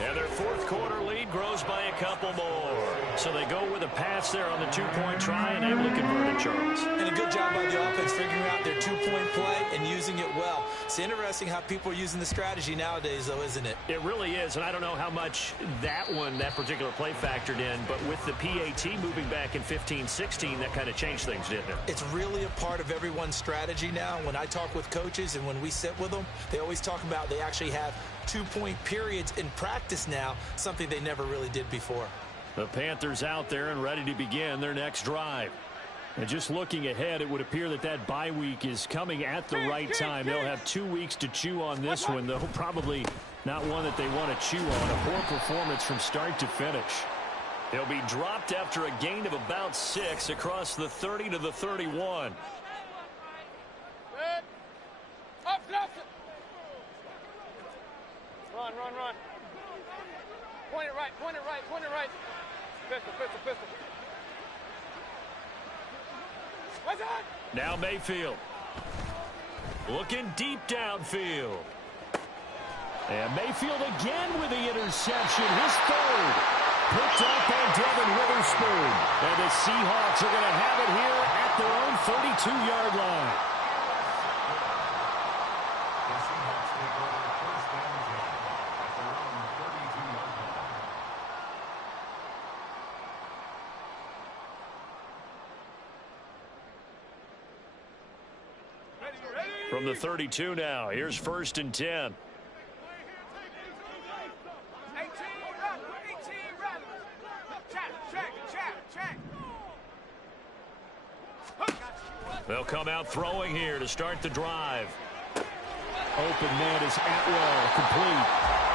And their fourth quarter lead grows by a couple more. So they go with a pass there on the two-point try and able to convert it, Charles. And a good job by the offense figuring out their two-point play and using it well. It's interesting how people are using the strategy nowadays, though, isn't it? It really is, and I don't know how much that particular play factored in, but with the PAT moving back in 15-16, that kind of changed things, didn't it? It's really a part of everyone's strategy now. When I talk with coaches and when we sit with them, they always talk about they actually have two-point periods in practice now, something they never really did before. The Panthers out there and ready to begin their next drive. And just looking ahead, it would appear that that bye week is coming at the right time. They'll have 2 weeks to chew on this one, though probably not one that they want to chew on. A poor performance from start to finish. They'll be dropped after a gain of about 6 across the 30 to the 31. Run, run, run. Point it right, point it right, point it right. Pistol, pistol, pistol. What's that? Now Mayfield. Looking deep downfield. And Mayfield again with the interception. His third. Picked up by Devin Witherspoon. And the Seahawks are going to have it here at their own 32-yard line. From the 32 now, here's 1st and 10. 18 They'll come out throwing here to start the drive. Open man is Atwell, complete.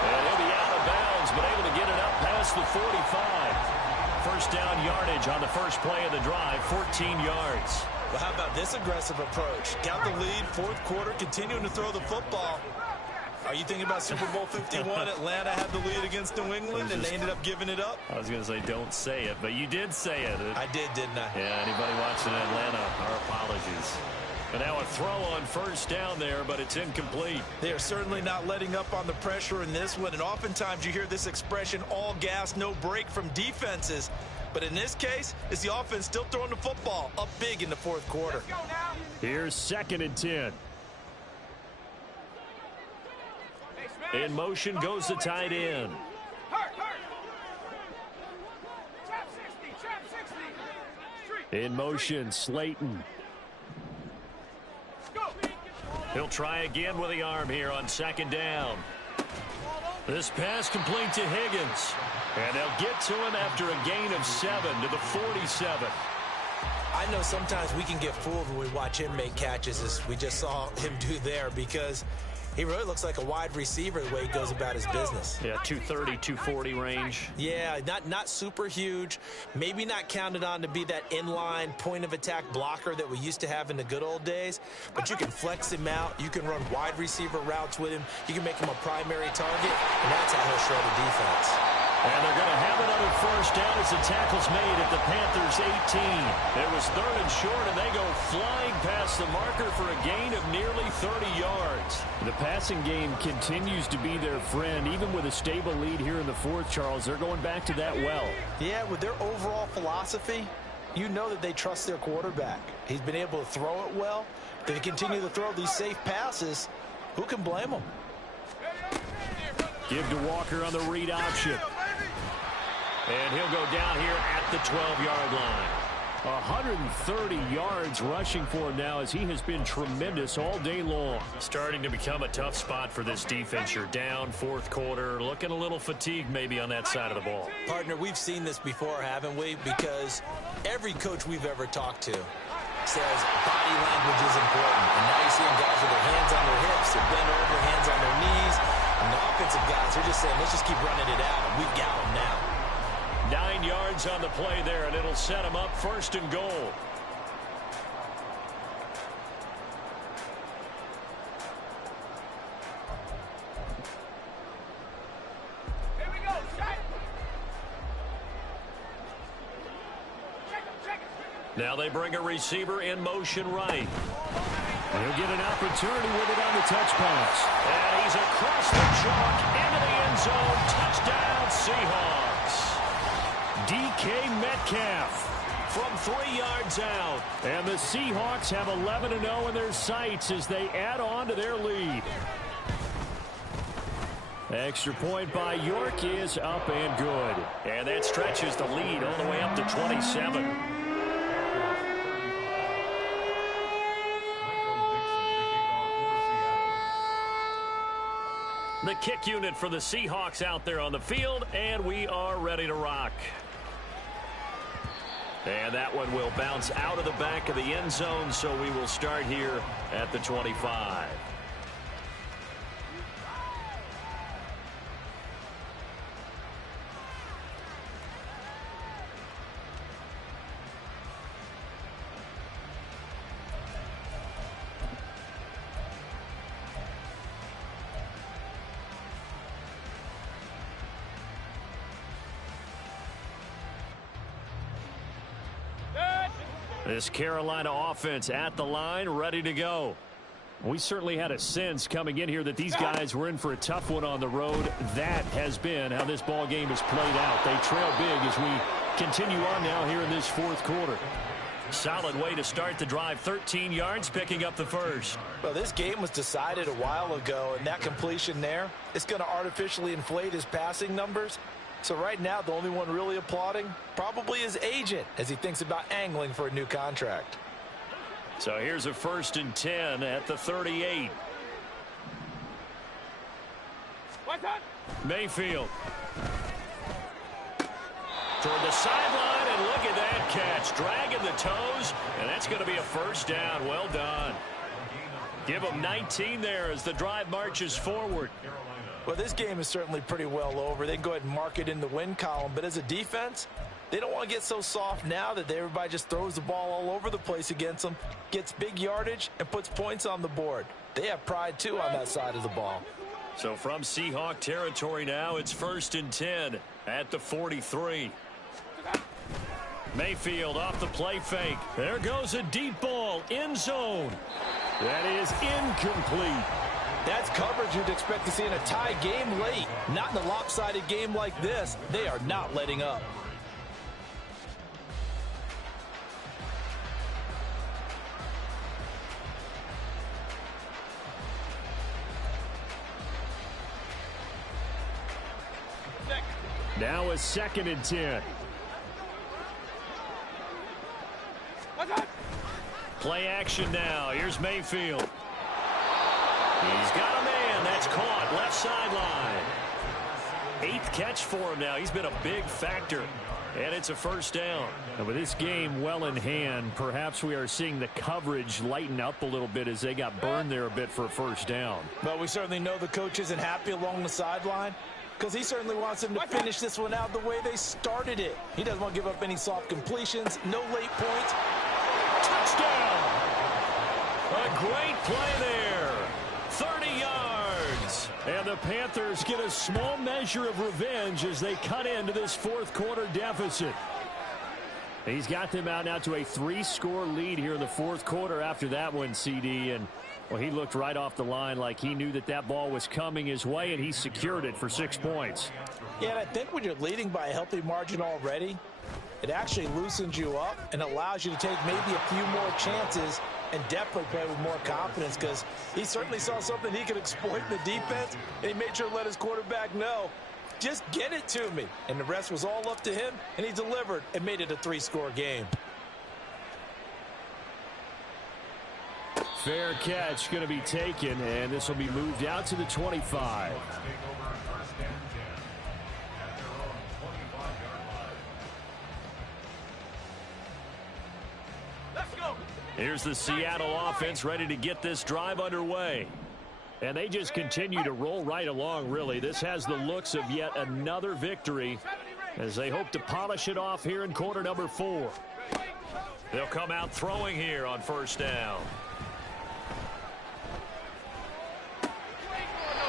And he'll be out of bounds, but able to get it up past the 45. First down yardage on the first play of the drive, 14 yards. Well, how about this aggressive approach? Got the lead, fourth quarter, continuing to throw the football. Are you thinking about Super Bowl 51? Atlanta had the lead against New England, and they ended up giving it up? I was going to say don't say it, but you did say it. I did, didn't I? Yeah, anybody watching Atlanta, our apologies. And now a throw on first down there, but it's incomplete. They are certainly not letting up on the pressure in this one, and oftentimes you hear this expression, all gas, no break from defenses. But in this case, it's the offense still throwing the football up big in the fourth quarter. Here's 2nd and 10. In motion goes the tight end. In motion, Slayton. He'll try again with the arm here on 2nd down. This pass complete to Higgins. And they'll get to him after a gain of 7 to the 47. I know sometimes we can get fooled when we watch him make catches, as we just saw him do there, because he really looks like a wide receiver the way he goes about his business. Yeah, 230, 240 range. Yeah, not super huge. Maybe not counted on to be that inline point-of-attack blocker that we used to have in the good old days. But you can flex him out. You can run wide receiver routes with him. You can make him a primary target, and that's how he'll shred a defense. And they're going to have another first down as the tackle's made at the Panthers' 18. It was 3rd and short, and they go flying past the marker for a gain of nearly 30 yards. The passing game continues to be their friend. Even with a stable lead here in the fourth, Charles, they're going back to that well. Yeah, with their overall philosophy, you know that they trust their quarterback. He's been able to throw it well. If they continue to throw these safe passes, who can blame them? Give to Walker on the read option. And he'll go down here at the 12-yard line. 130 yards rushing for him now, as he has been tremendous all day long. Starting to become a tough spot for this defense. You're down fourth quarter, looking a little fatigued maybe on that side of the ball. Partner, we've seen this before, haven't we? Because every coach we've ever talked to says body language is important. And now you see them guys with their hands on their hips, they're bent over, hands on their knees. And the offensive guys are just saying, let's just keep running it out. We've got them now. 9 yards on the play there, and it'll set them up 1st and goal. Now they bring a receiver in motion right. He'll get an opportunity with it on the touch pass. And he's across the chalk into the end zone. Touchdown, Seahawks. DK Metcalf from 3 yards out. And the Seahawks have 11-0 in their sights as they add on to their lead. Extra point by York is up and good. And that stretches the lead all the way up to 27. The kick unit for the Seahawks out there on the field, and we are ready to rock. And that one will bounce out of the back of the end zone, so we will start here at the 25. This Carolina offense at the line, ready to go. We certainly had a sense coming in here that these guys were in for a tough one on the road. That has been how this ball game has played out. They trail big as we continue on now here in this fourth quarter. Solid way to start the drive. 13 yards, picking up the first. Well, this game was decided a while ago, and that completion there, it's going to artificially inflate his passing numbers. So right now, the only one really applauding probably his agent as he thinks about angling for a new contract. So here's a 1st and 10 at the 38. Mayfield. Toward the sideline, and look at that catch. Dragging the toes, and that's going to be a first down. Well done. Give them 19 there as the drive marches forward. Well, this game is certainly pretty well over. They can go ahead and mark it in the win column. But as a defense, they don't want to get so soft now that everybody just throws the ball all over the place against them, gets big yardage, and puts points on the board. They have pride, too, on that side of the ball. So from Seahawk territory now, it's 1st and 10 at the 43. Mayfield off the play fake. There goes a deep ball, end zone. That is incomplete. That's coverage you'd expect to see in a tie game late. Not in a lopsided game like this. They are not letting up. Now a 2nd and 10. Play action now. Here's Mayfield. He's got a man. That's caught. Left sideline. 8th catch for him now. He's been a big factor. And it's a first down. And with this game well in hand, perhaps we are seeing the coverage lighten up a little bit as they got burned there a bit for a first down. But we certainly know the coach isn't happy along the sideline because he certainly wants them to finish this one out the way they started it. He doesn't want to give up any soft completions, no late points. Touchdown! A great play there. 30 yards. And the Panthers get a small measure of revenge as they cut into this fourth quarter deficit. He's got them out now to a 3-score lead here in the fourth quarter after that one, CD. And, well, he looked right off the line like he knew that that ball was coming his way, and he secured it for 6 points. Yeah, and I think when you're leading by a healthy margin already, it actually loosens you up and allows you to take maybe a few more chances and definitely play with more confidence because he certainly saw something he could exploit in the defense, and he made sure to let his quarterback know, just get it to me. And the rest was all up to him, and he delivered and made it a 3-score game. Fair catch going to be taken, and this will be moved out to the 25. Here's the Seattle offense ready to get this drive underway. And they just continue to roll right along, really. This has the looks of yet another victory as they hope to polish it off here in quarter number 4. They'll come out throwing here on first down.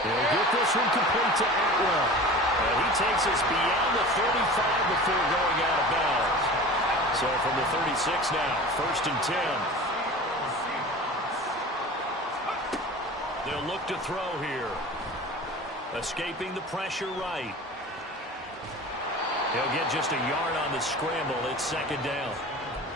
They'll get this one complete to Atwell. And he takes us beyond the 35 before going out of bounds. So from the 36 now, 1st and 10. They'll look to throw here. Escaping the pressure right. He'll get just a yard on the scramble. It's 2nd down.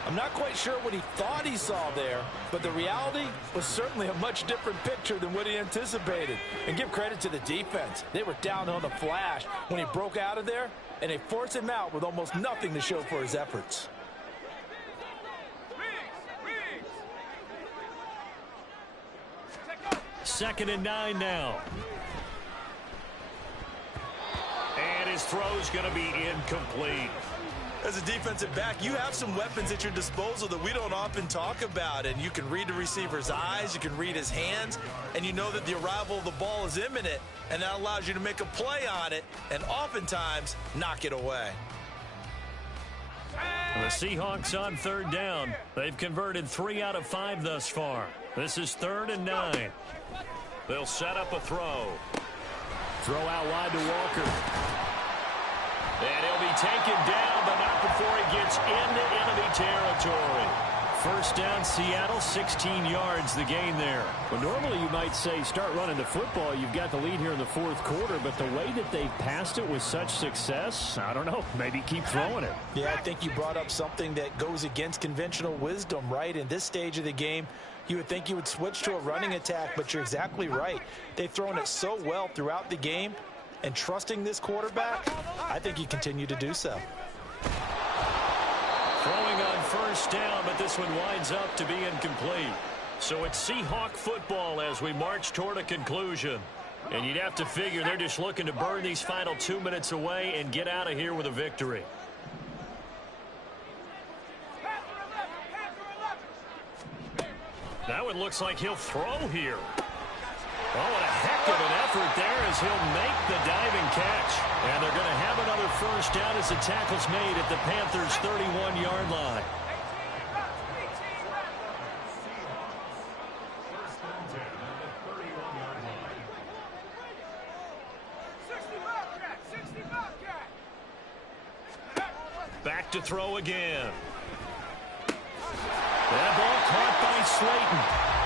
I'm not quite sure what he thought he saw there, but the reality was certainly a much different picture than what he anticipated. And give credit to the defense. They were down on the flash when he broke out of there, and they forced him out with almost nothing to show for his efforts. 2nd and 9 now. And his throw's going to be incomplete. As a defensive back, you have some weapons at your disposal that we don't often talk about. And you can read the receiver's eyes, you can read his hands, and you know that the arrival of the ball is imminent, and that allows you to make a play on it and oftentimes knock it away. The Seahawks on 3rd down. They've converted 3 out of 5 thus far. This is 3rd and 9. They'll set up a throw. Throw out wide to Walker. And he'll be taken down, but not before he gets into enemy territory. 1st down, Seattle, 16 yards, the gain there. Well, normally you might say start running the football. You've got the lead here in the 4th quarter, but the way that they've passed it with such success, I don't know, maybe keep throwing it. Yeah, I think you brought up something that goes against conventional wisdom, right? In this stage of the game, you would think you would switch to a running attack, but you're exactly right. They've thrown it so well throughout the game, and trusting this quarterback, I think you continue to do so. Throwing on 1st down, but this one winds up to be incomplete. So it's Seahawk football as we march toward a conclusion. And you'd have to figure they're just looking to burn these final 2 minutes away and get out of here with a victory. That one looks like he'll throw here. Oh, what a heck of an effort there as he'll make the diving catch. And they're going to have another 1st down as the tackle's made at the Panthers' 31-yard line. Back to throw again. That ball caught by Slayton.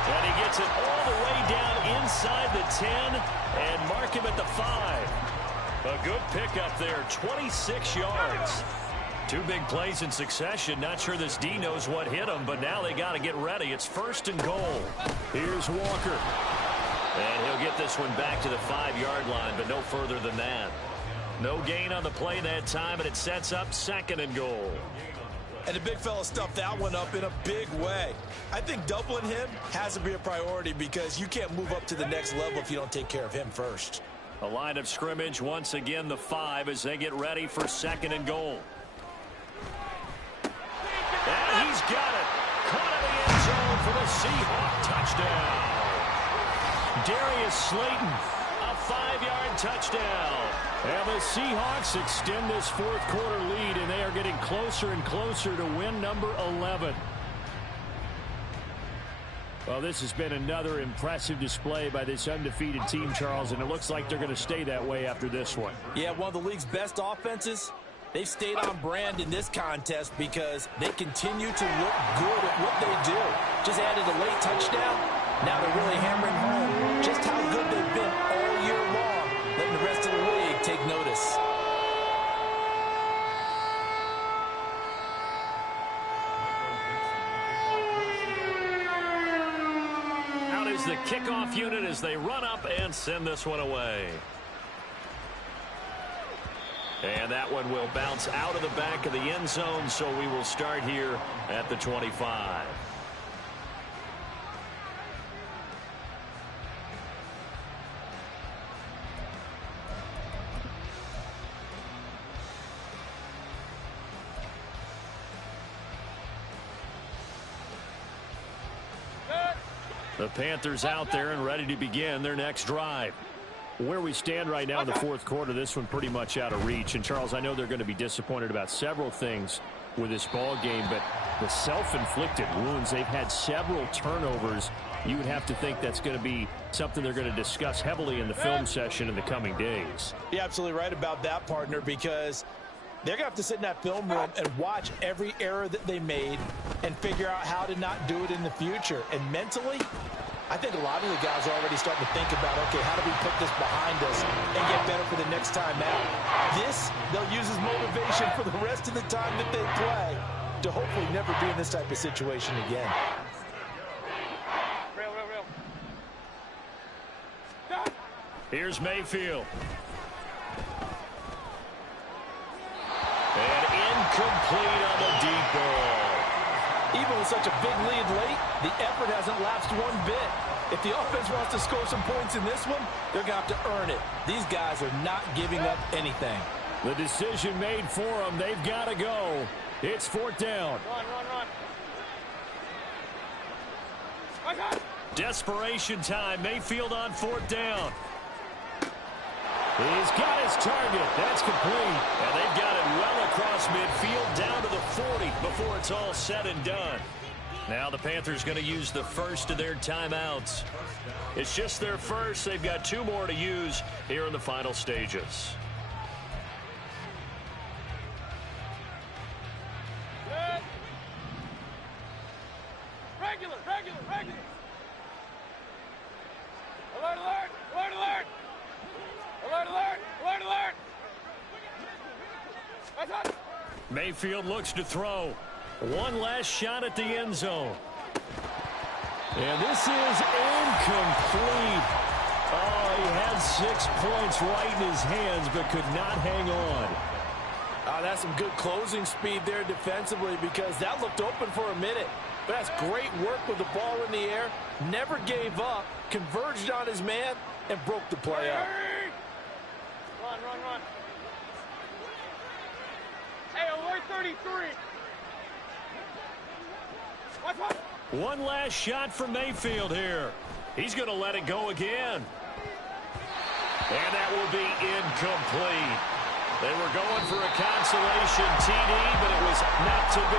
And he gets it all the way down inside the 10 and mark him at the 5. A good pickup there, 26 yards. 2 big plays in succession. Not sure this D knows what hit him, but now they got to get ready. It's 1st and goal. Here's Walker. And he'll get this one back to the 5-yard line, but no further than that. No gain on the play that time, and it sets up 2nd and goal. And the big fella stuffed that one up in a big way. I think doubling him has to be a priority because you can't move up to the next level if you don't take care of him first. A line of scrimmage, once again the 5 as they get ready for 2nd and goal. And he's got it. Caught in the end zone for the Seahawk touchdown. Darius Slayton, a 5-yard touchdown. And the Seahawks extend this 4th quarter lead, and they are getting closer and closer to win number 11. Well, this has been another impressive display by this undefeated team, Charles, and it looks like they're going to stay that way after this one. Yeah, one of the league's best offenses. They've stayed on brand in this contest because they continue to look good at what they do. Just added a late touchdown. Now they're really hammering home just how good they've been all year long, letting the rest of the league take notice. Out is the kickoff unit as they run up and send this one away. And that one will bounce out of the back of the end zone, so we will start here at the 25. The Panthers out there and ready to begin their next drive. Where we stand right now in the 4th quarter, this one pretty much out of reach. And, Charles, I know they're going to be disappointed about several things with this ball game, but the self-inflicted wounds, they've had several turnovers. You would have to think that's going to be something they're going to discuss heavily in the film session in the coming days. You're absolutely right about that, partner, because They're going to have to sit in that film room and watch every error that they made and figure out how to not do it in the future. And mentally, I think a lot of the guys are already starting to think about, okay, how do we put this behind us and get better for the next time out? This, they'll use as motivation for the rest of the time that they play to hopefully never be in this type of situation again. Real. Here's Mayfield. And incomplete on the deep ball. Even with such a big lead late, the effort hasn't lapsed one bit. If the offense wants to score some points in this one, they're going to have to earn it. These guys are not giving up anything. The decision made for them. They've got to go. It's 4th down. Run. Desperation time. Mayfield on 4th down. He's got his target. That's complete. And they've got it well across midfield down to the 40 before it's all said and done. Now the Panthers going to use the first of their timeouts. It's just their first. They've got 2 more to use here in the final stages. Good. Regular. Alert. That's Mayfield looks to throw. One last shot at the end zone. And this is incomplete. Oh, he had 6 points right in his hands, but could not hang on. That's some good closing speed there defensively, because that looked open for a minute. But that's great work with the ball in the air. Never gave up, converged on his man, and broke the play up. Run. Hey, alert 33. Watch. One last shot from Mayfield here. He's going to let it go again. And that will be incomplete. They were going for a consolation TD, but it was not to be.